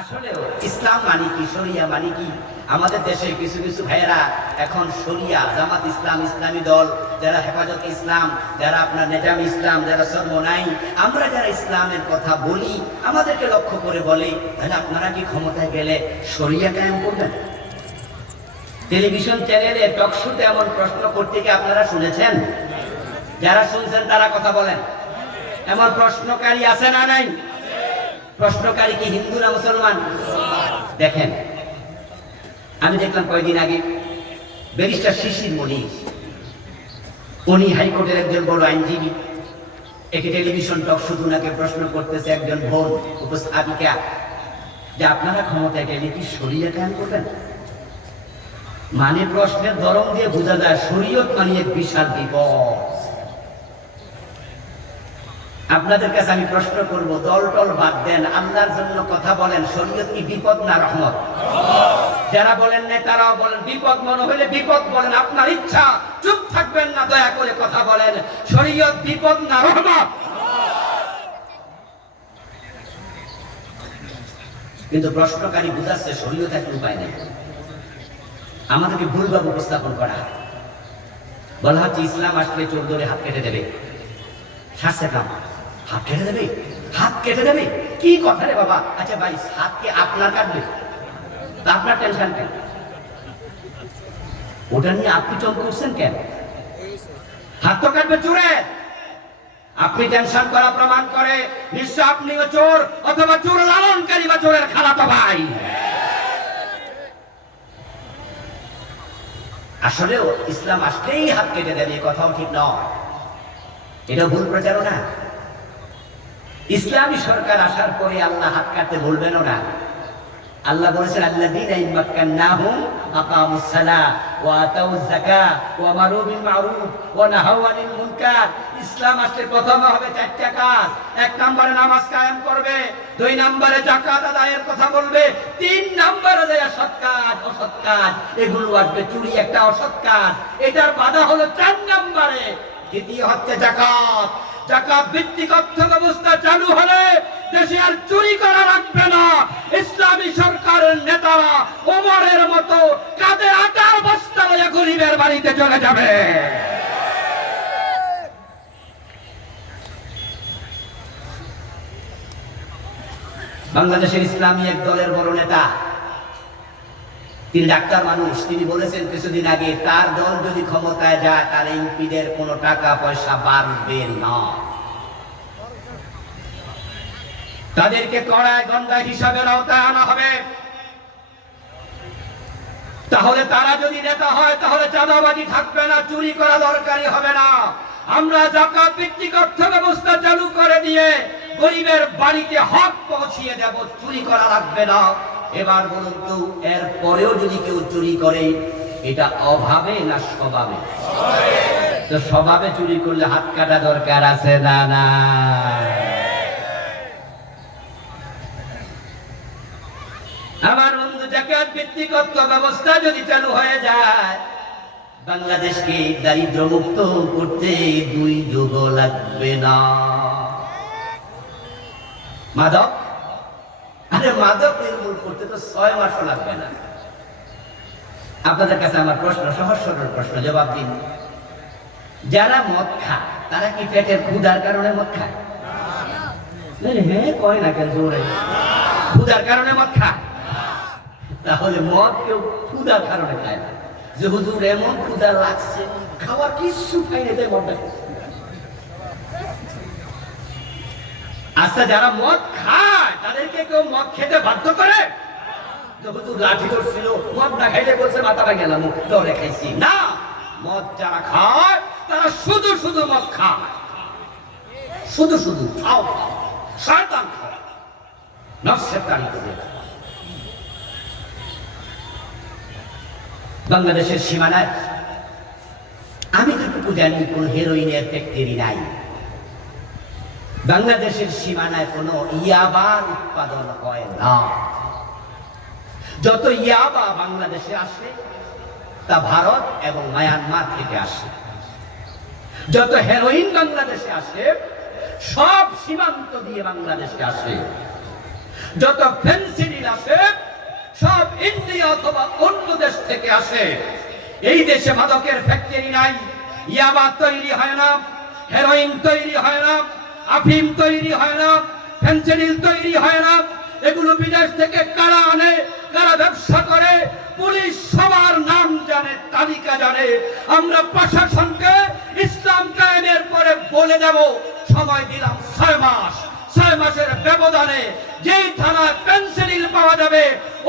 আসলে ইসলাম মানে কি, শরিয়া মানে কি? আমাদের দেশে কিছু কিছু ভাইয়েরা এখন শরিয়া, জামাত ইসলাম, ইসলামী দল, যারা হেফাজত ইসলাম, যারা আপনার নেজাম ইসলাম, যারা সর্বনাই, আমরা যারা ইসলামের কথা বলি, আমাদেরকে লক্ষ্য করে বলে, তাহলে আপনারা কি ক্ষমতায় গেলে শরিয়া কায়েম করবেন? টেলিভিশন চ্যানেলে টকশোতে এমন প্রশ্ন করতে কি আপনারা শুনেছেন? যারা শুনছেন তারা কথা বলেন। এমন প্রশ্নকারী আছে না নাই? প্রশ্নকারী কি হিন্দু না মুসলমান? দেখেন, আমি দেখলাম কয়েকদিন আগে ব্যারিস্টার শিশির মনির, উনি হাইকোর্টের একজন বড় আইনজীবী, একটি টেলিভিশন টক শুধু ওনাকে প্রশ্ন করতেছে একজন বোন উপস্থাপিকা, যে আপনারা ক্ষমতায় গেলে কি শরিয়া কায়েম করবেন? মানে প্রশ্নের ধরন দিয়ে বোঝা যায় শরীয়ত মানে এক বিশাল বিপদ। আপনাদের কাছে আমি প্রশ্ন করব, দল টল বাদ দেন, আল্লাহর জন্য কথা বলেন, শরীয়ত কি বিপদ না রহমত? যারা বলেন না তারাও বলেন বিপদ মনে হলে বিপদ বলেন, আপনার ইচ্ছা, চুপ থাকবেন না, দয়া করে কথা বলেন, শরীয়ত বিপদ না রহমত? কিন্তু প্রশ্নকারী বুঝাচ্ছে শরীয়ত একটা উপায় নেই, আমাদেরকে ভুলভাবে উপস্থাপন করা। বলা হচ্ছে ইসলাম আসলে চোর ধরে হাত কেটে দেবে, শাস্তে কাম, হাত কেটে দেবে, হাত কেটে দেবে, কি কথা রে বাবা? আচ্ছা ভাই, হাত কি আপনার কাটবে? তা আপনার টেনশন কেন? ওটা নিয়ে আপনি চোখ করছেন কেন? হাত তো কাটবে চোরে, আপনি টেনশন করা প্রমাণ করে নিশ্চয় আপনিও চোর, অথবা চোর লালনকারী বা চোরের খালাতো ভাই। আসলেও ইসলাম আসলেই হাত কেটে দেবে, এই কথাও ঠিক নয়, এটা ভুল প্রচারণা। ইসলামী সরকার আসার পরে আল্লাহ হাত কাটতে বলবেনও না। আল্লাহ বলেছেন আল্লাযীনা ইন মাক্কান্নাহুম আকামুস সালাহ ওয়া আতাউয যাকাহ ওয়া আমারু বিল মা'রুফ ওয়া নাহাউ আনিল মুনকার। ইসলাম আসলে প্রথমে হবে চারটা কাজ। এক নম্বরে নামাজ কায়েম করবে, দুই নম্বরে যাকাত আদায়ের কথা বলবে, তিন নম্বরে দেয়া সৎ কাজ, অসৎ কাজ এগুলো আসবে। চুরি একটা অসৎ কাজ, এটার বাধা হলো চার নম্বরে। দ্বিতীয় হচ্ছে যাকাত। যাকাত ভিত্তিক অর্থ ব্যবস্থা চালু হলে দেশে আর চুরি করা লাগবে না। ইসলামী সরকারের নেতারা ওমরের মতো কাঁধে আটার বস্তা লইয়া গরিবের বাড়িতে চলে যাবে। বাংলাদেশের ইসলামী এক দলের বড় নেতা, তিনি ডাক্তার মানুষ, তিনি বলেছেন কিছুদিন আগে তার দল যদি ক্ষমতায় যায় তার এমপিদের কোনো টাকা পয়সা বাড়বে না, তাদেরকে কড়ায় গন্ডা হিসাবের আওতায় আনা হবে। তাহলে তারা যদি নেতা হয় তাহলে চাঁদাবাজি থাকবে না, চুরি করা দরকারই হবে না। আমরা যাকাত ভিত্তিক অর্থ ব্যবস্থা চালু করে দিয়ে গরিবের বাড়িতে হক পৌঁছিয়ে দেব, চুরি করা লাগবে না। এবার বলুন তো, এর পরেও যদি কেউ চুরি করে, এটা অভাবে না স্বভাবে? তো স্বভাবে চুরি করলে হাত কাটা দরকার আছে না? না। আমার বন্ধু, যাকাত ভিত্তিক অর্থ ব্যবস্থা যদি চালু হয়ে যায়, বাংলাদেশকে দারিদ্র মুক্ত করতে 2 যুগ লাগবে না। মাদক, আরে মাদক নির্মূল করতে তো 6 মাসও লাগবে না। আপনাদের কাছে আমার প্রশ্ন, সহজ সরল প্রশ্ন, জবাব দিন। যারা মদ খায় তারা কি পেটের ক্ষুধার কারণে মদ খায়? হ্যাঁ কয় না কেন জোরে? ক্ষুধার কারণে মদ খায়? তাহলে মদ কেউ ক্ষুধার কারণে খায় না, যে হুজুর এমন ক্ষুধা লাগছে খাওয়ার কিছু খাইনি তাই মদটা খায়। আচ্ছা, যারা মদ খায় তাদেরকে কেউ মদ খেতে বাধ্য করে? যে হুজুর লাঠি ধরছিল, মদ না খাইলে বলছে মাথাটা গেলাম ডরে খাইছি না। মদ যারা খায় তারা শুধু শুধু মদ খায়, শুধু শুধু খাও, শয়তান খায়, নফসের তাড়ি করে। বাংলাদেশের সীমানায় আমি যেটুকু জানি কোন হেরোইনের ফ্যাক্টরি নাই। বাংলাদেশের সীমানায় কোন ইয়াবার উৎপাদন হয় না। যত ইয়াবা বাংলাদেশে আসে তা ভারত এবং মায়ানমার থেকে আসে। যত হেরোইন বাংলাদেশে আসে সব সীমান্ত দিয়ে বাংলাদেশে আসে। যত ফেন্সিডিল আছে সব ইন্ডিয়া অথবা অন্য দেশ থেকে আসে। এই দেশে মাদকের ফ্যাক্টরি নাই, ইয়াবা তৈরি হয় না, হেরোইন তৈরি হয় না, আফিম তৈরি হয় না, ফেন্সিডিল তৈরি হয় না। এগুলো বিদেশ থেকে কারা আনে, কারা ব্যবসা করে, পুলিশ সবার নাম জানে, তালিকা জানে। আমরা প্রশাসনকে ইসলাম কায়েমের পরে বলে দেব, সময় দিলাম 6 মাস। 6 মাসের ব্যবধানে যেই থানায় পেন্সিল পাওয়া যাবে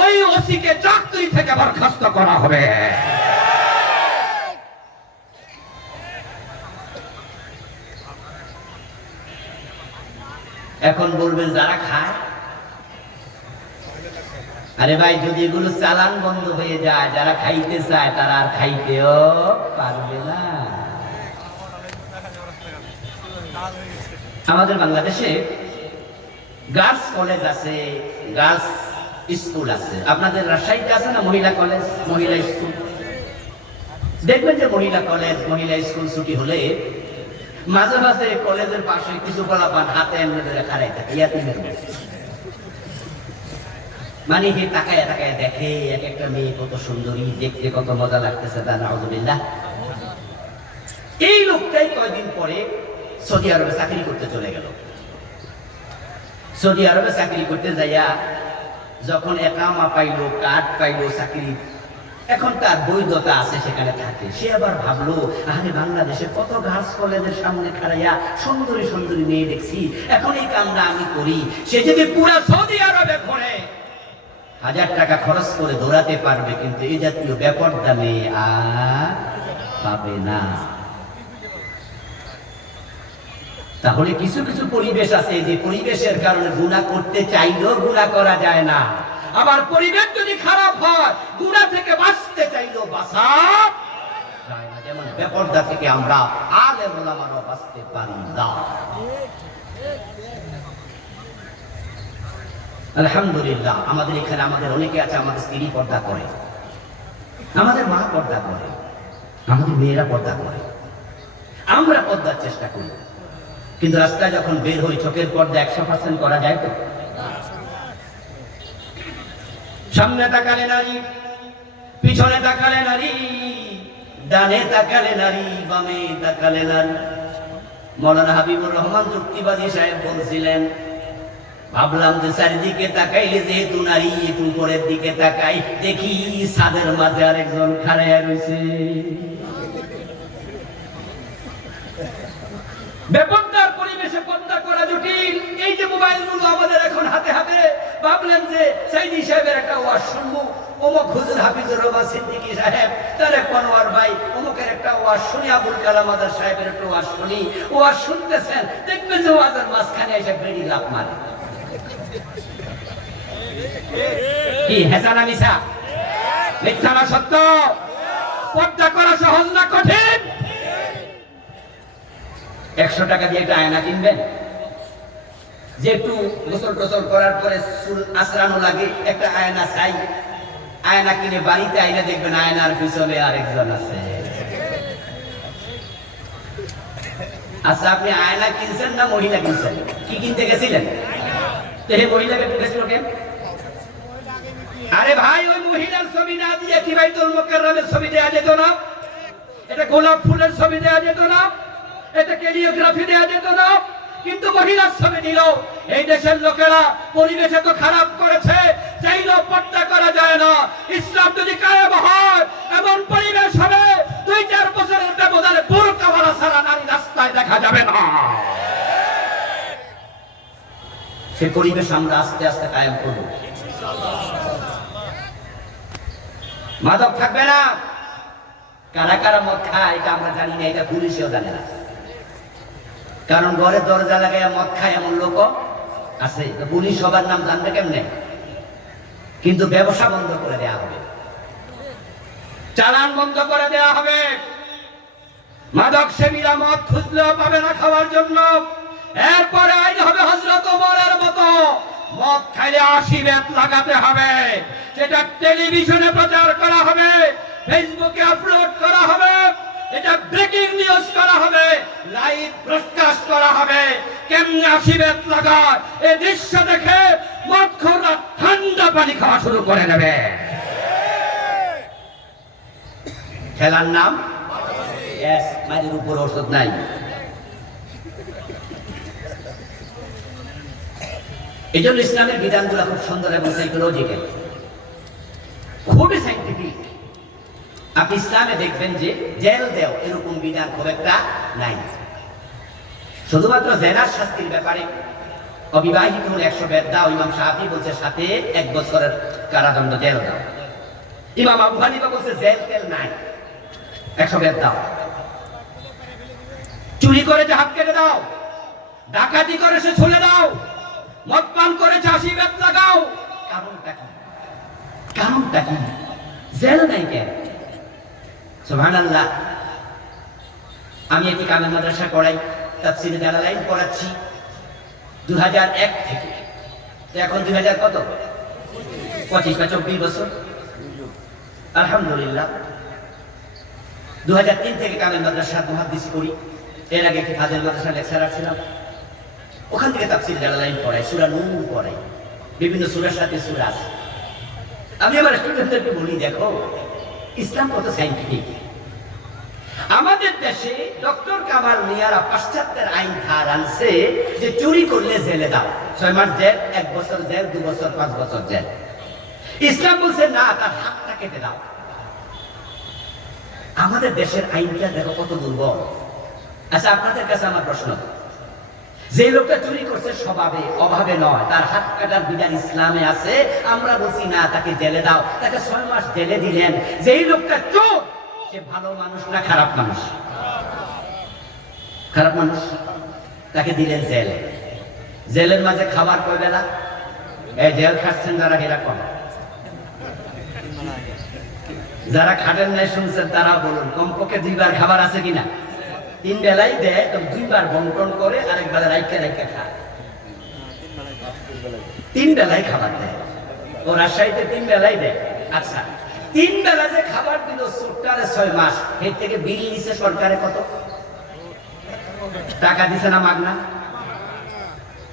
ওই ওসিকে চাকরি থেকে বরখাস্ত করা হবে। এখন বলবেন যারা খায়, আরে ভাই যদি এগুলো চালান বন্ধ হয়ে যায়, যারা খাইতে চায় তারা আর খাইতেও পারবে না। আমাদের বাংলাদেশে গার্লস কলেজ আছে, গার্লস স্কুল আছে। আপনাদের রাজশাহীতে আছে না মহিলা কলেজ, মহিলা স্কুল? দেখবেন যে মহিলা কলেজ, মহিলা স্কুল ছুটি হলে মাঝে মাঝে কলেজের পাশে কিছু গোলাপান হাতে এমনি ধরে খাড়াই থাকে, ইয়াতিমের মতো। মানে হে তাকায় তাকায় দেখে এক একটা মেয়ে কত সুন্দরী, দেখতে কত মজা লাগতেছে। তা নাউযুবিল্লাহ। এই লোকটাই কয়েকদিন পরে সৌদি আরবে চাকরি করতে চলে গেল। সৌদি আরবে চাকরি করতে যাইয়া যখন একামা পাইলো, কার্ড পাইলো চাকরি, এখন তার বৈধতা আছে, সেখানে থাকে। সে আবার ভাবলো, আরে বাংলাদেশে কত গার্লস কলেজের সামনে খাড়াইয়া সুন্দরী সুন্দরী মেয়ে দেখছি, এখন এই কামটা আমি করি। সে যদি পুরা সৌদি আরবে ঘুরে 1000 টাকা খরচ করে দৌড়াতে পারবে, কিন্তু এই জাতীয় বেপরদা মেয়ে আর পাবে না। তাহলে কিছু কিছু পরিবেশ আছে যে পরিবেশের কারণে গুনাহ করতে চাইলেও গুনাহ করা যায় না। আবার পরিবেশ যদি খারাপ হয়, গুনাহ থেকে বাঁচতে চাইলেও বাঁচা যায় না। যেমন বেপরদা থেকে আমরা আলেম ওলামারাও বাঁচতে পারি না। আলহামদুলিল্লাহ আমাদের এখানে আমাদের অনেকে আছে, আমাদের স্ত্রী পর্দা করে, আমাদের মা পর্দা করে, আমাদের মেয়েরা পর্দা করে, আমরা পর্দার চেষ্টা করি। কিন্তু রাস্তায় যখন বের হই চোখের পর্দা 100% করা যায় তো? সামনে তাকালে নারী, পিছনে তাকালে নারী, ডানে তাকালে নারী, বামে তাকালে নারী। মৌলানা হাবিবুর রহমান যুক্তিবাদী সাহেব বলছিলেন, ভাবলাম যে চারিদিকে তাকাইলে যেহেতু নারী, একটু উপরের দিকে তাকাই, দেখি ছাদের মাঝে আরেকজন খাড়াইয়া রয়েছে। বেপরদার পরিবেশে পর্দা করা জটিল। এই যে মোবাইল গুলো আমাদের এখন হাতে হাতে, ভাবলেন যে সাইদি সাহেবের একটা ওয়াজ শুনবো, অমুক হুজুর হাফিজুর রহমান সিদ্দিকী সাহেব, তারেক মনোয়ার ভাই অমুকের একটা ওয়াজ শুনি, আবুল কালাম আজাদ সাহেবের একটা ওয়াজ শুনি। ওয়াজ শুনতেছেন, দেখবেন যে ওয়াজের মাঝখানে এসে বেড়ি লাফ মারে। কি হেসা না মিছা, মিথ্যা না সত্য? পর্দা করা সহজ না কঠিন? 100 টাকা দিয়ে একটা আয়না কিনবেন, যে একটু গোসল টোসল করার পরে চুল আঁচড়ানো লাগে, একটা আয়না চাই। আয়না কিনে বাড়িতে আয়না দেখবেন আয়নার পিছনে আরেকজন আছে। আচ্ছা, আপনি আয়না কিনছেন না মহিলা কিনছেন? কি কিনতে গেছিলেন? মহিলাকে গেছিল কেন? আরে ভাই, ওই মহিলার ছবি না দিয়ে কি বাইতুল মুকাররমের ছবি দেয়া যেত না? এটা গোলাপ ফুলের ছবি দেয়া যেত না? এটা ক্যালিওগ্রাফি দেয়া যেত না? কিন্তু মহিলার ছবি দিল। এই দেশের লোকেরা পরিবেশ এত খারাপ করেছে, চাইলেও পর্দা করা যায় না। ইসলাম যদি কায়েম হয়, এমন পরিবেশ হবে 2-4 বছরের ব্যবধানে বোরকাওয়ালা সারা নারী রাস্তায় দেখা যাবে না। সে পরিবেশ আমরা আস্তে আস্তে কায়েম করব। মাদক থাকবে না। কারা কারা মদ খায় এটা আমরা জানি না, এটা পুলিশও জানে না। কারণ ঘরে দরজা লাগাইয়া মদ খায় এমন লোক আছে, পুলিশ সবার নাম জানবে কেমনে? কিন্তু ব্যবসা বন্ধ করে দেওয়া হবে, চালান বন্ধ করে দেওয়া হবে। মাদক সেবীরা মদ খুঁজলেও পাবে না খাওয়ার জন্য। এরপরে আইন হবে হযরত ওমরের মতো, মদ খাইলে 80 বেত লাগাতে হবে। সেটা টেলিভিশনে প্রচার করা হবে, ফেসবুকে আপলোড করা হবে। এটা ব্রেকিং নিউজ করা হবে, লাইভ ব্রডকাস্ট করা হবে। কেমনে আসিবেত লাগায় এই দৃশ্য দেখে মদখোররা ঠান্ডা পানি খাওয়া শুরু করে দেবে। খেলার নাম মায়ের উপর ওষুধ নাই। এই জন্য ইসলামের বিধানগুলো খুব সুন্দর এবং সাইকোলজিক্যাল, খুবই সাইন্টিফিক। আপনি ইসলামে দেখবেন যে জেল দেও এরকম বিধান খুব একটা নাই। শুধুমাত্র জেনার শাস্তির ব্যাপারে অবিবাহিত হলে 100 বেত দাও, ইমাম শাফি বলছে সাথে 1 বছরের কারাদণ্ড, জেল দাও। ইমাম আবু হানিফা বলছে জেল তেল নাই, 100 বেত দাও। চুরি করেছে হাত কেটে দাও, ডাকাতি করেছে ছুলে দাও, মদ পান করেছে 80 বেত লাগাও। কারণটা কি? কারণটা কি? জেল নাই কেন? সুবহানাল্লাহ। আমি একটি কামেল মাদ্রাসা পড়াই, তাফসীরে জালালাইন পড়াচ্ছি 2001 থেকে। এখন 2000 কত? 25 বা 24 বছর। আলহামদুলিল্লাহ। 2003 থেকে কামেল মাদ্রাসা মুহাদ্দিস করি। এর আগে একটি ফাজিল মাদ্রাসা লেকচারার ছিলাম। ওখান থেকে তাফসীর জালালাইন পড়াই, সূরা নূর পড়াই, বিভিন্ন সূরার সাথে সূরা আছে। আমি আমার স্টুডেন্টদেরকে বলি, দেখো ইসলাম কত সাইন্টিফিক। আমাদের দেশে ডক্টর কামাল মিয়ারা পাশ্চাত্যের আইন ধার আনছে যে চুরি করলে জেলে দাও, 6 মাস জেল, 1 বছর জেল, 2 বছর, 5 বছর জেল। ইসলাম বলছে না, তার হাতটা কেটে দাও। আমাদের দেশের আইনটা দেখো কত দুর্বল। আচ্ছা, আপনাদের কাছে আমার প্রশ্ন, যে লোকটা চুরি করছে স্বভাবে অভাবে নয়, তার হাত কাটার বিধান ইসলামে আছে, আমরা বলছি না তাকে জেলে দাও, তাকে 6 মাস জেলে দিলেন। যেই লোকটা চোর, সে ভালো মানুষ না খারাপ মানুষ? খারাপ মানুষ, তাকে দিলেন জেলে। জেলের মাঝে খাবার কয় বেলা? এই জেল খাচ্ছেন যারা, এরা কম। যারা খাটেন নাই শুনছেন তারা বলুন, কমপক্ষে 2 বার খাবার আছে কিনা? 3 বেলাই দেয়, তো 2 বার বন্টন করে, আরেক বেলা রাইখা রাইখা খায়। 3 বেলাই খাবার দেয়। ও রাজশাহীতে 3 বেলাই দেয়। আচ্ছা, 3 বেলা যে খাবার দিল সরকারে 6 মাস, এর থেকে বিল নিছে সরকারে কত টাকা? দিছে না মাগনা?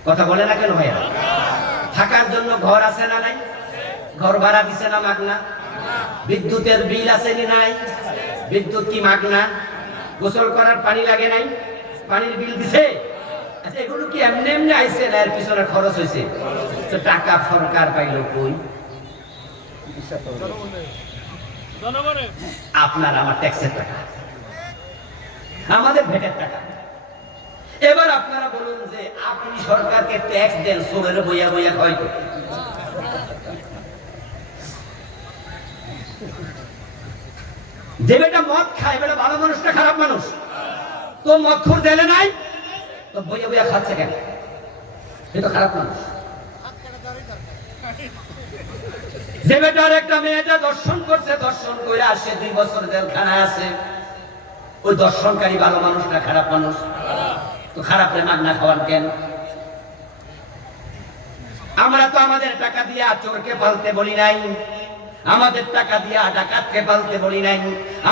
কথা বলে না কেন ভাইয়া? থাকার জন্য ঘর আছে না নাই? ঘর ভাড়া দিছে না মাগনা? বিদ্যুতের বিল আছে কি নাই? বিদ্যুৎ কি মাগনা? গোসল করার পানি লাগে নাই? পানির বিল দিছে? আচ্ছা, এগুলো কি এমনি এমনি আইছে না এর পিছনে খরচ হয়েছে? তো টাকা সরকার পাইল কই? আপনার আমার ট্যাক্সের টাকা, আমাদের ভেটের টাকা। এবার আপনারা বলুন যে আপনি সরকারকে ট্যাক্স দেন, সোরের বইয়া বইয়া হয়তো যে বেটা মদ খায়, বেটা ভালো মানুষ না খারাপ মানুষ? তো মদখোর জেলে নাই, তো বইয়া বইয়া খাচ্ছে কেন? সে তো খারাপ মানুষ। যে বেটার একটা মেয়েটা দর্শন করছে, দর্শন করে আসে, 2 বছর জেলখানায় আছে, ওই দর্শনকারী ভালো মানুষ না খারাপ মানুষ? তো খারাপ রে মাগনা খাওয়ান কেন? আমরা তো আমাদের টাকা দিয়ে চোরকে পালতে বলি নাই, আমাদের টাকা দিয়া ডাকাতকে পালতে বলি নাই,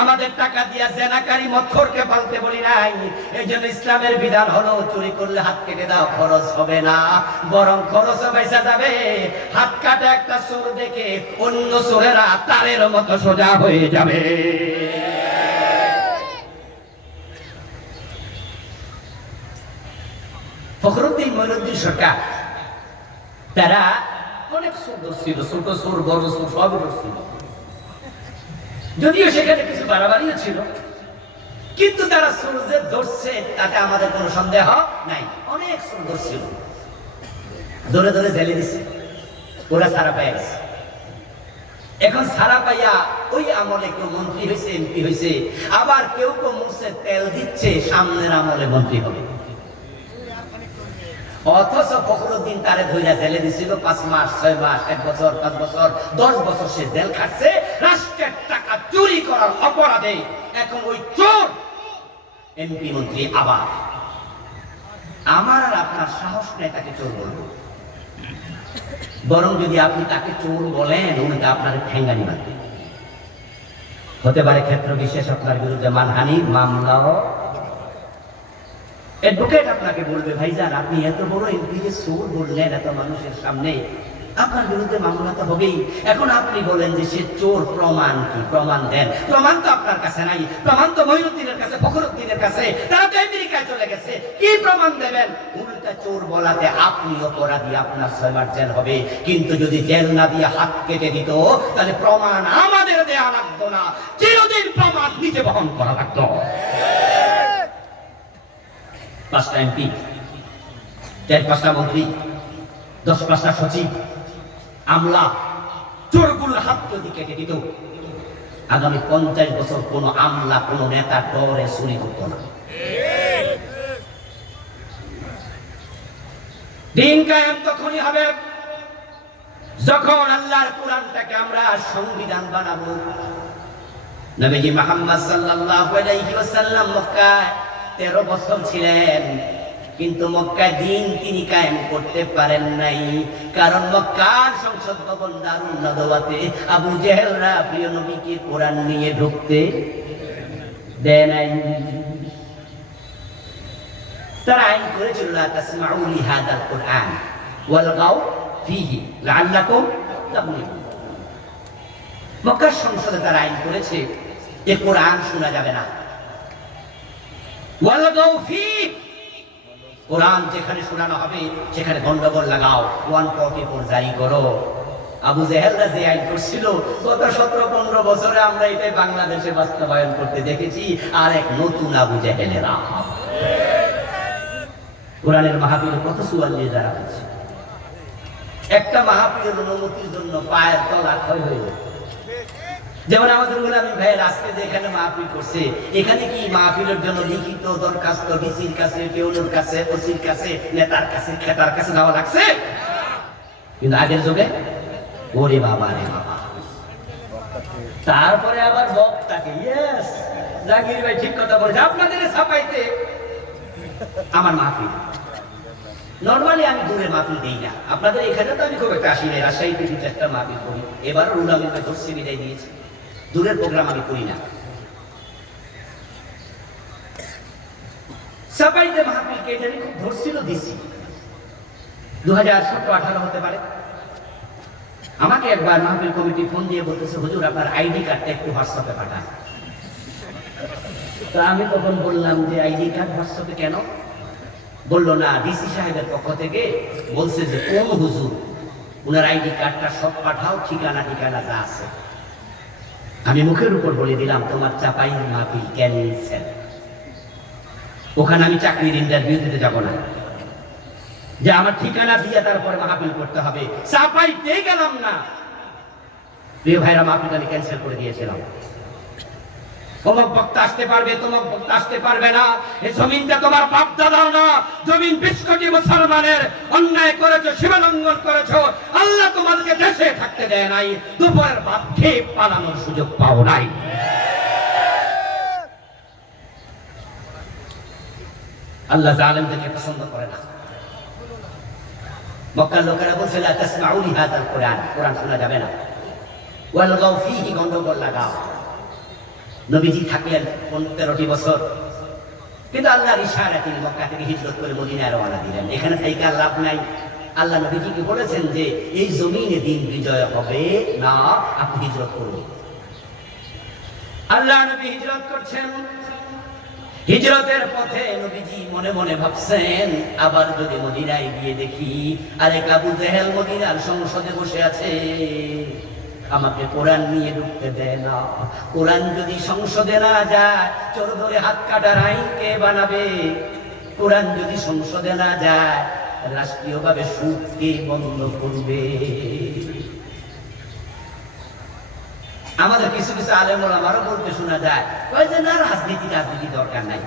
আমাদের টাকা দিয়া জেনাকারী মদখোরকে পালতে বলি নাই। এই জন্য ইসলামের বিধান হলো চুরি করলে হাত কেটে দাও, খরচ হবে না, বরং খরচ বেঁচে যাবে। হাত কাটা একটা চোর দেখে অন্য চোরেরা তারের মতো সোজা হয়ে যাবে। ফখরুদ্দিন মঈনুদ্দিন সরকার, তারা অনেক সুন্দর ছিল, ছোট সুর বড় সুর সবই ছিল, যদিও সেখানে কিছু বাড়াবাড়িও ছিল, কিন্তু তারা সুরজে ধরছে তাতে আমাদের কোনো সন্দেহ নাই। অনেক সুন্দর ছিল, ধরে ধরে জেলে দিচ্ছে, ওরা সারা পাইয়া গেছে। এখন সারা পাইয়া ওই আমলে কেউ মন্ত্রী হয়েছে, এমপি হয়েছে, আবার কেউ কেউ মুখে তেল দিচ্ছে সামনের আমলে মন্ত্রী হবে। অথচ ফখরুদ্দিন তারে ধইরা জেলে দিছিল 5 মাস, 6 মাস, 1 বছর, 5 বছর, 10 বছর সে জেল খাটছে রাষ্ট্রের টাকা চুরি করার অপরাধে। এখন ওই চোর এমপি মন্ত্রী। আবার আমার আর আপনার সাহস নেই তাকে চোর বলবো, বরং যদি আপনি তাকে চোর বলেন উনি আপনার ঠেঙ্গানি মারবে। হতে পারে ক্ষেত্র বিশেষ আপনার বিরুদ্ধে মানহানির মামলাও। অ্যাডভোকেট আপনাকে বলবে, ভাইজান আপনি এত বড় এমপিকে চোর বললেন এত মানুষের সামনে, আপনার বিরুদ্ধে মামলা তো হবেই। এখন আপনি বলেন যে সে চোর, প্রমাণ কি? প্রমাণ দেন। প্রমাণ তো আপনার কাছে নাই, প্রমাণ তো মঈনুদ্দিনের কাছে, ফখরুদ্দিনের কাছে, তারা তো আমেরিকায় চলে গেছে। কি প্রমাণ দেবেন? উল্টা চোর বলাতে আপনি অপরাধী, আপনার 6 মাস জেল হবে। কিন্তু যদি জেল না দিয়ে হাত কেটে দিত, তাহলে প্রমাণ আমাদের দেয়া লাগতো না, চিরদিন প্রমাণ নিজে বহন করা লাগতো। 5টা এমপি, 4-5টা মন্ত্রী, 10-5টা সচিব, আমলা, চোরগুলো হাত যদি কেটে দিত, আগামী 50 বছর কোন আমলা, কোন নেতা ডরে চুরি করতো না। দিন কায়েম তখনই হবে যখন আল্লাহর কোরআনটাকে আমরা সংবিধান বানাবো। নবীজি মুহাম্মদ সাল্লাল্লাহু আলাইহি ওয়াসাল্লাম মক্কায় 13 বছর ছিলেন, কিন্তু মক্কায় দিন তিনি কায়েম করতে পারেন নাই। কারণ মক্কার সংসদ ভবন দারুন নাদওয়াতে আবু জেহেলরা প্রিয় নবীকে কোরআন নিয়ে ঢুকতে দেয় নাই। তারা আইন করেছিল, লা তাসমাউ লিহাদাল কুরআন ওয়ালগাউ ফীহি লাআল্লাকুম তাগলিবুন। মক্কার সংসদে তারা আইন করেছে যে কোরআন শোনা যাবে না। ওয়ালগাউ ফীহি, কোরআন যেখানে শোনানো হবে সেখানে গন্ডগোল লাগাও, 144 জারি করো। আবু জেহেলরা যে আইন করছিল, গত 17-15 বছরে আমরা এটাই বাংলাদেশে বাস্তবায়ন করতে দেখেছি। আর এক নতুন আবু জেহেলেরা কোরআনের মাহফিলে কত সুয়াল নিয়ে যারা হচ্ছে। একটা মাহফিলের অনুমতির জন্য পায়ের তলা ক্ষয় হয়ে যায়। যেমন আমাদের গোলামী ভাইয়ের আজকে যে এখানে মাহফিল করছে, এখানে কি মাহফিলের জন্য লিখিত দরখাস্ত ডিসির কাছে, কেউলোর কাছে, ওসির কাছে, নেতার কাছে, খেতার কাছে যাওয়া লাগছে? কিন্তু আগের যুগে ওরে বাবা রে বাবা। তারপরে আবার বক্তাকে, ইয়েস জাকির ভাই ঠিক কথা বলেছে, আপনাদের ছাপাইতে আমার মাহফিল। নরমালি আমি দূরে মাহফিল দিই না, আপনাদের এখানে তো আমি খুব একটা আসি না। রাজশাহীতে 2-4টা মাহফিল করি, এবারও রুলামি ধরছি বিদায় দিয়েছি। দূরের প্রোগ্রাম আমি করি না। সাপাইতে মাহফিল কে জানি খুব ধরছিল, দিছি 2017-18 হতে পারে। আমাকে একবার মাহফিল কমিটি ফোন দিয়ে বলতেছে, হুজুর আপনার আইডি কার্ডটা একটু হোয়াটসঅ্যাপে পাঠান। তো আমি তখন বললাম যে আইডি কার্ড হোয়াটসঅ্যাপে কেন? বললো না, ডিসি সাহেবের পক্ষ থেকে বলছে যে কোন হুজুর উনার আইডি কার্ডটা সব পাঠাও, ঠিকানা যা আছে। আমি মুখের উপর বলে দিলাম, তোমার চাপাই মাহফিল ক্যান্সেল। ওখানে আমি চাকরির ইন্টারভিউ দিতে যাব না, যে আমার ঠিকানা দিয়ে তারপরে মাহফিল করতে হবে। চাপাইতে গেলাম না। প্রিয় ভাইরা, মাহফিল আমি ক্যান্সেল করে দিয়েছিলাম। অমুক বক্তা আসতে পারবে, তমুক বক্তা আসতে পারবে না। এই জমিনটা তোমার বাপ দাদার না, জমিন 20 কোটি মুসলমানের। অন্যায় করেছো, সীমালঙ্ঘন করেছো, আল্লাহ তোমাদেরকে দেশে থাকতে দেয় নাই, দুপুরের ভাত খেয়ে পালানোর সুযোগ পাও নাই। আল্লাহ জালেমদেরকে পছন্দ করে না। মক্কার লোকেরা বলছে, লা তাসমাউ লিহাদাল কুরআন, কোরআন শোনা যাবে না। ওয়ালগাউ ফীহি, গন্ডগোল লাগাও। নবীজি থাকলেন 13টি বছর, কিন্তু আল্লাহর ইশারা তিনি মক্কা থেকে হিজরত করে মদিনায় রওনা দিলেন। এখানে থেকে আর লাভ নাই। আল্লাহ নবীজিকে বলেছেন যে এই জমিনে দিন বিজয় হবে না, আপনি হিজরত করুন। আল্লাহ নবী হিজরত করছেন। হিজরতের পথে নবীজি মনে মনে ভাবছেন, আবার যদি মদিনায় গিয়ে দেখি আরেক আবু জেহেল মদিনার সংসদে বসে আছে, আমাকে কোরআন নিয়ে ঢুকতে দেয় না। কোরআন যদি সংসদে না যায়, চোর ধরে হাত কাটার আইন কে বানাবে? কোরআন যদি সংসদে না যায়, রাষ্ট্রীয়ভাবে সুদ কে বন্ধ করবে? আমাদের কিছু কিছু আলেম ওলামারও বলতে শোনা যায়, ওই যে না, রাজনীতি দরকার নাই।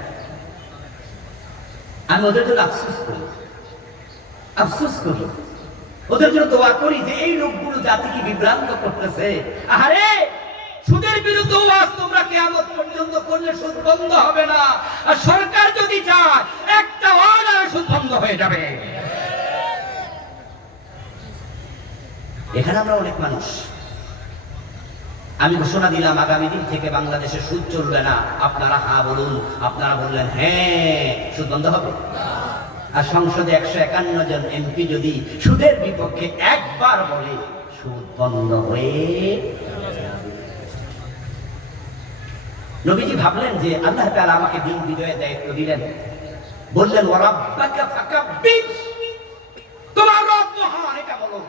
আমি ওদের জন্য আফসোস করি, ওদের জন্য দোয়া করি যে এই লোকগুলো জাতিকে বিভ্রান্ত করতেছে। আরে সুদের বিরুদ্ধে ওয়াজ তোমরা কিয়ামত পর্যন্ত করলে সুদ বন্ধ হবে না। আর সরকার যদি চায় একটা ওয়াজ, সুদ বন্ধ হয়ে যাবে। এখানে আমরা অনেক মানুষ, আমি ঘোষণা দিলাম আগামী দিন থেকে বাংলাদেশে সুদ চলবে না, আপনারা হ্যাঁ বলুন। আপনারা বললেন হ্যাঁ, সুদ বন্ধ হবে। আর সংসদে 151 জন এমপি যদি সুদের বিপক্ষে একবার বলে, সুদ বন্ধ হয়ে নবীজি ভাবলেন যে আল্লাহ তাআলা আমাকে দিন বিজয়ের দায়িত্ব দিলেন, বললেন ওয়ারাব্বাকা ফাকাব্বির, তোমার রব মহান, এটা বলো।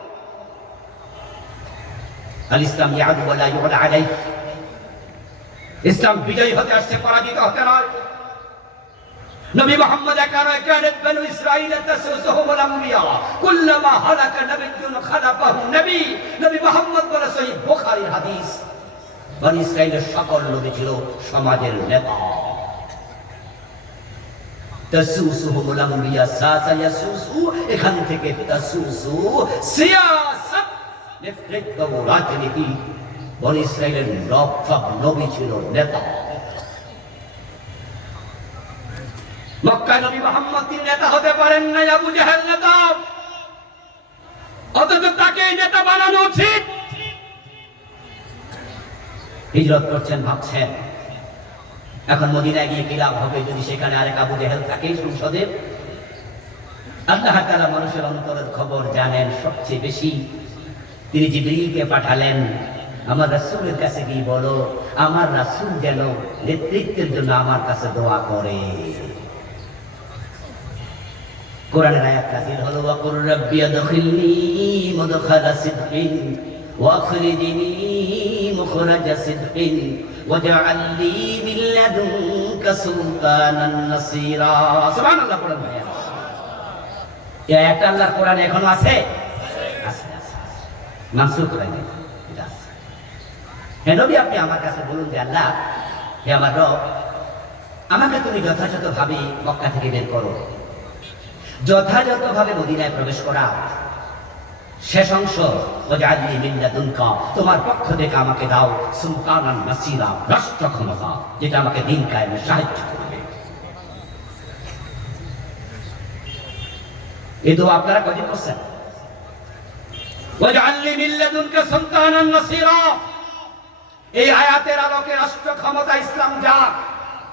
আল ইসলাম ইয়াদু ওয়া লা ইউলা আলাইহি, ইসলাম বিজয়ী হতে আসছে, পরাজিত হতে নয়। নবী মুহাম্মদ কানা কানাত বানু ইসরাঈল তাসুসুহুমুল আমবিয়া কুল্লামা হালাকা নাবিয়্যুন খালাফাহু নবী। নবী মুহাম্মদ বলে সহিহ বুখারীর হাদিস, বনি ইসরাঈলের সকল নবী ছিল সমাজের নেতা। তাসুসুহুমুল আমবিয়া সাসা ইয়াসুসু, এখান থেকে তাসুসু সিয়াসাত, নেতৃত্ব ও রাজনীতি। বনি ইসরাঈলের সব নবী ছিল নেতা। মক্কা নবী মুহাম্মদ তিনি নেতা হতে পারেন না, আবু জাহেল নেতা, অথচ তাকে নেতা বানানো উচিত। হিজরত করছেন, ভাবছেন এখন মদিনায় গিয়ে কি লাভ হবে যদি সেখানে আরেক আবু জাহেল থাকে সংসদে। আল্লাহ তাআলা মানুষের অন্তরের খবর জানেন সবচেয়ে বেশি। তিনি জিবরীলকে পাঠালেন, আমার রাসূলের কাছে গিয়ে বলো আমার রাসূল যেন নেতৃত্বের জন্য আমার কাছে দোয়া করে। কোরআনের আয়াত নাযিল হলো, ওয়াকুর রাব্বি আদখিলনি মুদখালা সিদকিন ওয়া আখরিজনি মুখরাজা সিদকিন ওয়াজআল লি মিন লাদুনকা সুলতানান নাসীরা। সুবহানাল্লাহ। পড়েন ভাই, এই আয়াতটা আল্লাহর কোরআনে এখনো আছে? আছে, আছে, মানসুখ হয়নি, এটা আছে। হে নবী, আপনি আমার কাছে বলুন যে আল্লাহ, হে আমার রব, আমাকে তুমি যথাযথভাবে মক্কা থেকে বের করো, যথাযথভাবে মদিনায় প্রবেশ করা। শেষ অংশ, ওয়াজআলনি মিন লাদুনকা, তোমার পক্ষ থেকে আমাকে দাও সুলতানান নাসীরা, রাষ্ট্র ক্ষমতা, যেটা আমাকে দিন কায়েমে সাহায্য করবে। এই দোয়া আপনারা কয়দিন করছেন? ওয়াজআলনি মিন লাদুনকা সুলতানান নাসীরা, এই আয়াতের আলোকে রাষ্ট্র ক্ষমতা ইসলাম যাক,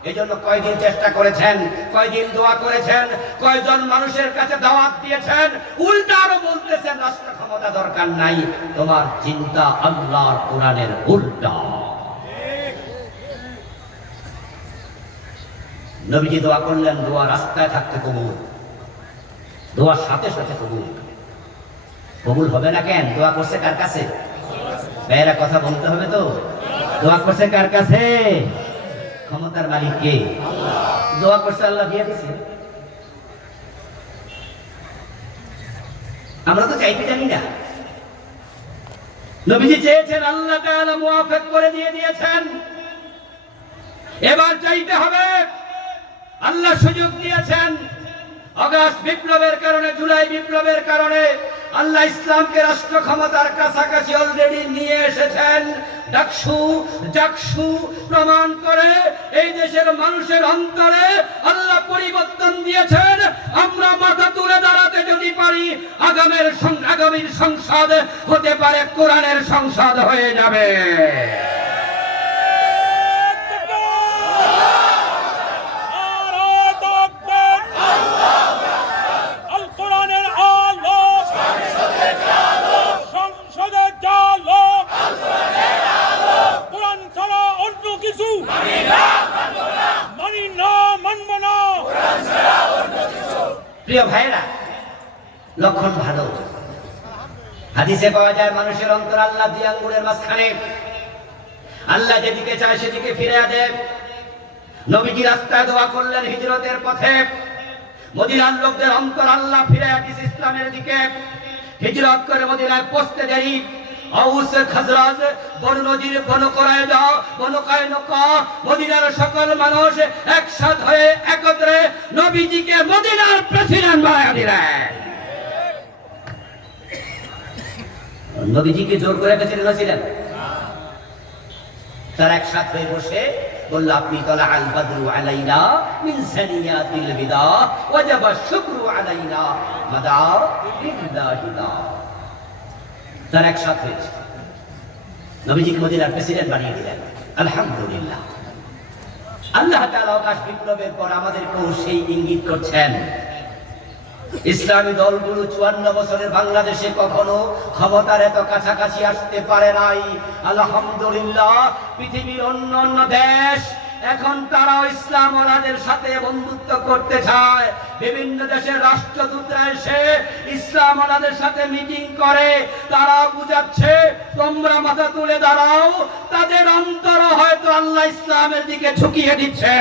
এজন্য কয়দিন চেষ্টা করেছেন, কয়দিন দোয়া করেছেন, কয়জন মানুষের কাছে দাওয়াত দিয়েছেন, উল্টা আরো বলতেছেন রাষ্ট্র ক্ষমতা দরকার নাই, তোমার চিন্তা আল্লাহর কোরআনের উল্টা। নবীজি দোয়া করলেন, দোয়া রাস্তায় থাকতে কবুল, দোয়ার সাথে সাথে কবুল। কবুল হবে না কেন? দোয়া করছে কার কাছে? ভাইয়েরা কথা বলতে হবে তো। দোয়া করছে কার কাছে? ক্ষমতার মালিক কে? দোয়া করছে, আল্লাহ দিয়ে দিছে। আমরা তো চাইতে জানি না। নবীজি চেয়েছেন, আল্লাহ তাআলা মুওয়াফিক করে দিয়ে দিয়েছেন। এবার চাইতে হবে। আল্লাহ সুযোগ দিয়েছেন। আগস্ট বিপ্লবের কারণে, জুলাই বিপ্লবের কারণে আল্লাহ ইসলামকে রাষ্ট্র ক্ষমতার কাছাকাছি অলরেডি নিয়ে এসেছেন। ডাকসু প্রমাণ করে এই দেশের মানুষের অন্তরে আল্লাহ পরিবর্তন দিয়েছেন। আমরা মাথা তুলে দাঁড়াতে যদি পারি, আগামীর সংসদ হতে পারে কোরআনের সংসদ হয়ে যাবে। প্রিয় ভাইরা, লক্ষণ ভালো। হাদিসে পাওয়া যায় মানুষের অন্তর আল্লাহ দুই আঙ্গুলের মাঝখানে। আল্লাহ যেদিকে চায় সেদিকে ফিরিয়ে দেন। নবীজি রাস্তায় দোয়া করলেন হিজরতের পথে, মদিনার লোকদের অন্তর আল্লাহ ফিরিয়ে দিয়েছে ইসলামের দিকে। হিজরত করে মদিনায় পৌঁছতে দেরি, আউস খাজরাজ বনু নজির বনু কুরাইজা বনু কায়নুকা মদিনার সকল মানুষ একসাথ হয়ে একত্রে নবীজিকে মদিনার প্রেসিডেন্ট বানায় দিলেন। নবীজিকে জোর করে প্রেসিডেন্ট ছিলেন? তারা একসাথ হয়ে বসে বলল, আপনি তালা আল বদরু আলাইনা মিন সানিয়াতিল বিদা ওয়াজাবা শুকরু আলাইনা মাদা বিল্লাহিদা। তারা একসাথ হয়েছে। নবীজিকে মদিনার প্রেসিডেন্ট বানিয়ে দিলেন। আলহামদুলিল্লাহ। আল্লাহ তাআলা আকাশ বিপ্লবের পর আমাদেরকেও সেই ইঙ্গিত করছেন। ইসলামী দলগুলো 54 বছরের বাংলাদেশে কখনো ক্ষমতার এত কাছাকাছি আসতে পারে নাই। আলহামদুলিল্লাহ। পৃথিবীর অন্য দেশ এখন তারাও ইসলাম ওয়ালাদের সাথে বন্ধুত্ব করতে চায়। বিভিন্ন দেশের রাষ্ট্রদূতরা এসে ইসলাম ওয়ালাদের সাথে মিটিং করে, তারা বুঝাচ্ছে তোমরা মাথা তুলে দাঁড়াও। তাদের অন্তর হয়তো আল্লাহ ইসলামের দিকে ঝুঁকিয়ে দিচ্ছে।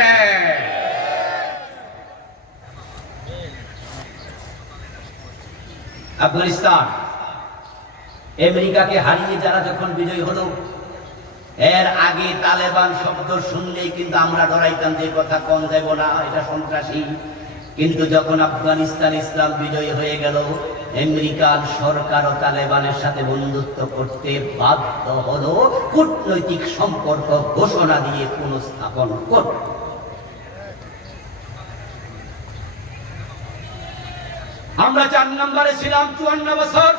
আফগানিস্তান আমেরিকাকে হারিয়ে যারা যখন বিজয় হলো, এর আগে তালেবান শব্দ শুনলেই কিন্তু আমরা ডরাইতাম যে কথা কোন যাব না, এটা সন্ত্রাসী। কিন্তু যখন আফগানিস্তান ইসলাম বিজয়ী হয়ে গেল, আমেরিকার সরকার ও তালেবানের সাথে বন্ধুত্ব করতে বাধ্য হলো, কূটনৈতিক সম্পর্ক ঘোষণা দিয়ে পুনঃস্থাপন করল। আমরা 4 নম্বরে ছিলাম 54 বছর।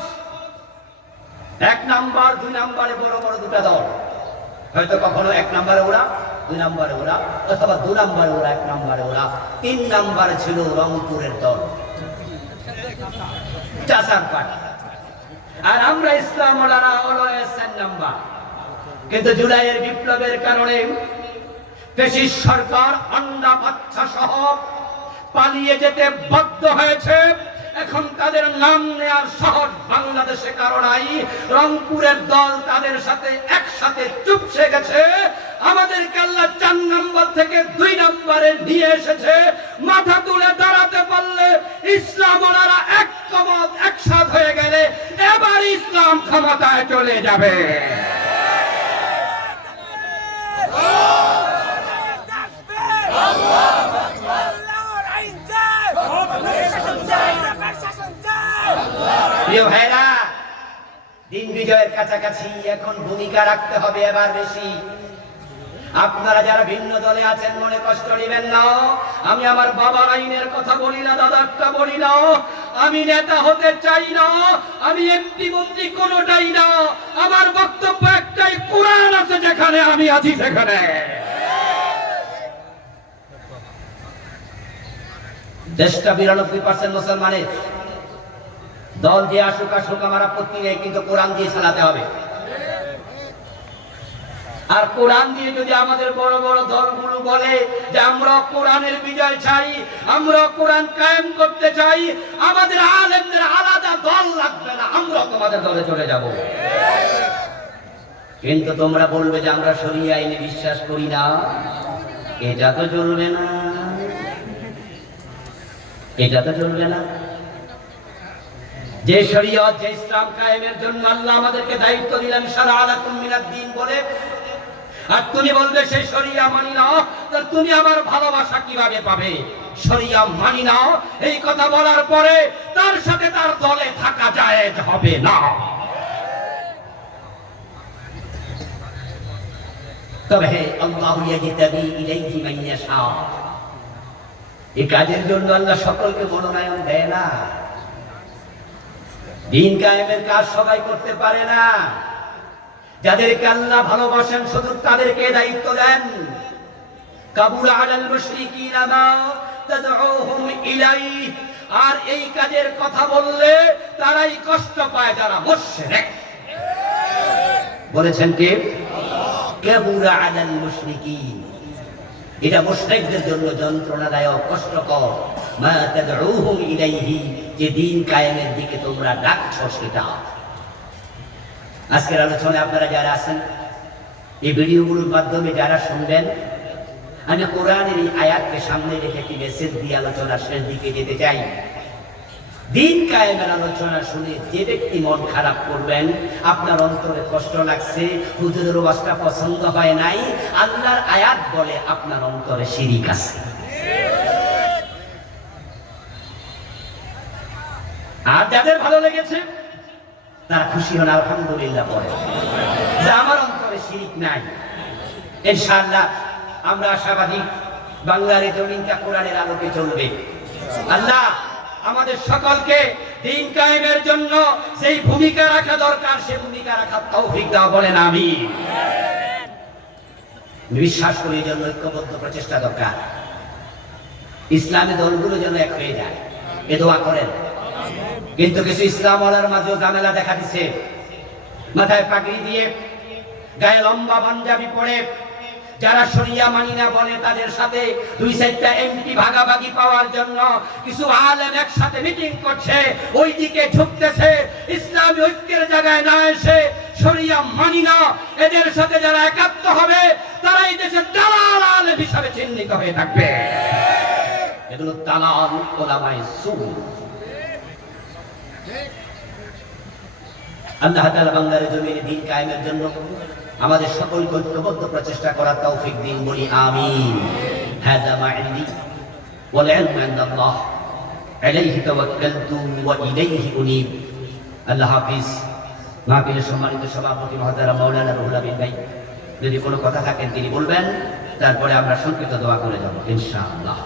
1 নাম্বার 2 নাম্বারে বড় বড় দুটা দল, হয়তো কখনো 1 নম্বরে ওরা, 2 নম্বরে ওরা, অথবা 2 নম্বরে ওরা, 1 নম্বরে ওরা। 3 নম্বরে ছিল রংপুরের দল, চাচার পার্টি। আর আমরা ইসলাম ওলারা হলো 4 নাম্বার। কিন্তু জুলাইয়ের বিপ্লবের কারণে ফ্যাসিস্ট সরকার আন্ডা বাচ্চা সহ পালিয়ে যেতে বাধ্য হয়েছে। এখন তাদের নাম নেয়ার শহর বাংলাদেশে কারণাই রংপুরের দল তাদের সাথে একসাথে চুপসে গেছে। আমাদের কাল্লা 4 নম্বর থেকে 2 নম্বরে নিয়ে এসেছে। মাথা তুলে দাঁড়াতে পারলে ইসলাম ওনারা একমত একসাথ হয়ে গেলে এবার ইসলাম ক্ষমতায় চলে যাবে। প্রিয় ভাইরা, দিন বিজয়ের কাছাকাছি, এখন ভূমিকা রাখতে হবে এবার বেশি। আপনারা যারা ভিন্ন দলে আছেন মনে কষ্ট নেবেন না। আমি আমার বাবার আইনের কথা বলি না, দাদারটা বলি না। আমি নেতা হতে চাই না, আমি এমপি মন্ত্রী কোনোটাই না। আমার বক্তব্য একটাই, কোরআন আছে যেখানে আমি আছি সেখানে। দেশটা 92% মুসলমানের। দল যে আসুক আসুক আমার আপত্তি নেই, কিন্তু কোরআন দিয়ে চালাতে হবে। আর কোরআন দিয়ে যদি আমাদের বড় বড় দলগুলো বলে যে আমরা কোরআনের বিজয় চাই, আমরা কোরআন কায়েম করতে চাই, আমাদের আলেমদের আলাদা দল লাগবে না, আমরা তোমাদের দলে চলে যাব। কিন্তু তোমরা বলবে যে আমরা শরিয়া আইনে বিশ্বাস করি না, এটা তো চলবে না, এটা তো চলবে না। যে শরীয়ত, যে ইসলাম কায়েমের জন্য আল্লাহ আমাদেরকে দায়িত্ব দিলেন, শারআ লাকুম মিনাদ দ্বীন বলে, আর তুমি বলবে সেই শরিয়া মানি না, তা তুমি আমার ভালোবাসা কিভাবে পাবে? শরিয়া মানি না এই কথা বলার পরে তার সাথে তার দলে থাকা জায়েজ হবে না। তবে আল্লাহু ইয়াজতাবি ইলাইহি মান ইয়াশা, এই কাজের জন্য আল্লাহ সকলকে মনোনয়ন দেয় না। দ্বীন কায়েমের কাজ সবাই করতে পারে না। যাদেরকে আল্লাহ ভালোবাসেন শুধু তাদেরকে দায়িত্ব দেন। কাবুরা আলাল মুশরিকিনা মা তাদউহুম ইলাইহি, আর এই কাজের কথা বললে তারাই কষ্ট পায় যারা মুশরিক। বলেছেন কে? আল্লাহ। কাবুরা আলাল মুশরিকিন, এটা মুশরিকদের জন্য যন্ত্রণাদায়ক, কষ্টকর। মা তাদউহুম ইলাইহি, যে দ্বীন কায়েমের দিকে তোমরা ডাকছো সেটা। আজকের আলোচনায় আপনারা যারা আছেন, এই ভিডিওগুলোর মাধ্যমে যারা শুনবেন, আমি কোরআনের এই আয়াতকে সামনে রেখে একটি মেসেজ দিয়ে আলোচনার শেষ দিকে যেতে চাই। দ্বীন কায়েমের আলোচনা শুনে যে ব্যক্তি মন খারাপ করবেন, আপনার অন্তরে কষ্ট লাগছে, হুজুরের ওয়াজটা পছন্দ হয় নাই, আল্লাহর আয়াত বলে আপনার অন্তরে শিরিক আছে। আর যাদের ভালো লেগেছে তারা খুশি হন, আলহামদুলিল্লাহ বলে যে আমার অন্তরে শিরিক নাই। ইনশাআল্লাহ আমরা আশাবাদী বাংলার এই জমিনটা কোরআনের আলোকে চলবে। আল্লাহ আমাদের সকলকে দিন কায়েমের জন্য সেই ভূমিকা রাখা দরকার, সেই ভূমিকা রাখার তৌফিক দাও, বলেন আমিন। বিশ্বাস করি এই জন্য ঐক্যবদ্ধ প্রচেষ্টা দরকার। ইসলামী দলগুলো যেন এক হয়ে যায়, এ দোয়া করেন। কিন্তু কিছু ইসলামওয়ালার মাঝেও ঝামেলা দেখা দিচ্ছে। মাথায় পাগড়ি দিয়ে, গায়ে লম্বা পাঞ্জাবি পরে যারা শরিয়া মানি না বলে, তাদের সাথে 2-4টা এমপি ভাগাভাগি পাওয়ার জন্য কিছু আলেম একসাথে মিটিং করছে, ওই দিকে ঝুঁকতেছে। ইসলামী ঐক্যের জায়গায় না এসে শরিয়া মানি না, এদের সাথে যারা একাত্ম হবে তারা এই দেশের দালাল আলেম হিসাবে চিহ্নিত হয়ে থাকবে। এগুলো দালাল ওলামায়ে সু। আল্লাহ তাআলা বাংলার জমিনে দ্বীন কায়েমের জন্য আমাদের সকলকে ঐক্যবদ্ধ প্রচেষ্টা করার তৌফিক দিন, বলি আমিন। হাযা মা ইনদি ওয়াল ইলমু ইনদাল্লাহ আলাইহি তাওয়াক্কালতু ওয়া ইলাইহি উনীব। আল্লাহ হাফেজ। মাহফিলের সম্মানিত সভাপতি মহতারাম মাওলানা রুহুল আমিন ভাই, যদি কোনো কথা থাকেন তিনি বলবেন, তারপরে আমরা সংক্ষিপ্ত দোয়া করে যাব ইনশাআল্লাহ।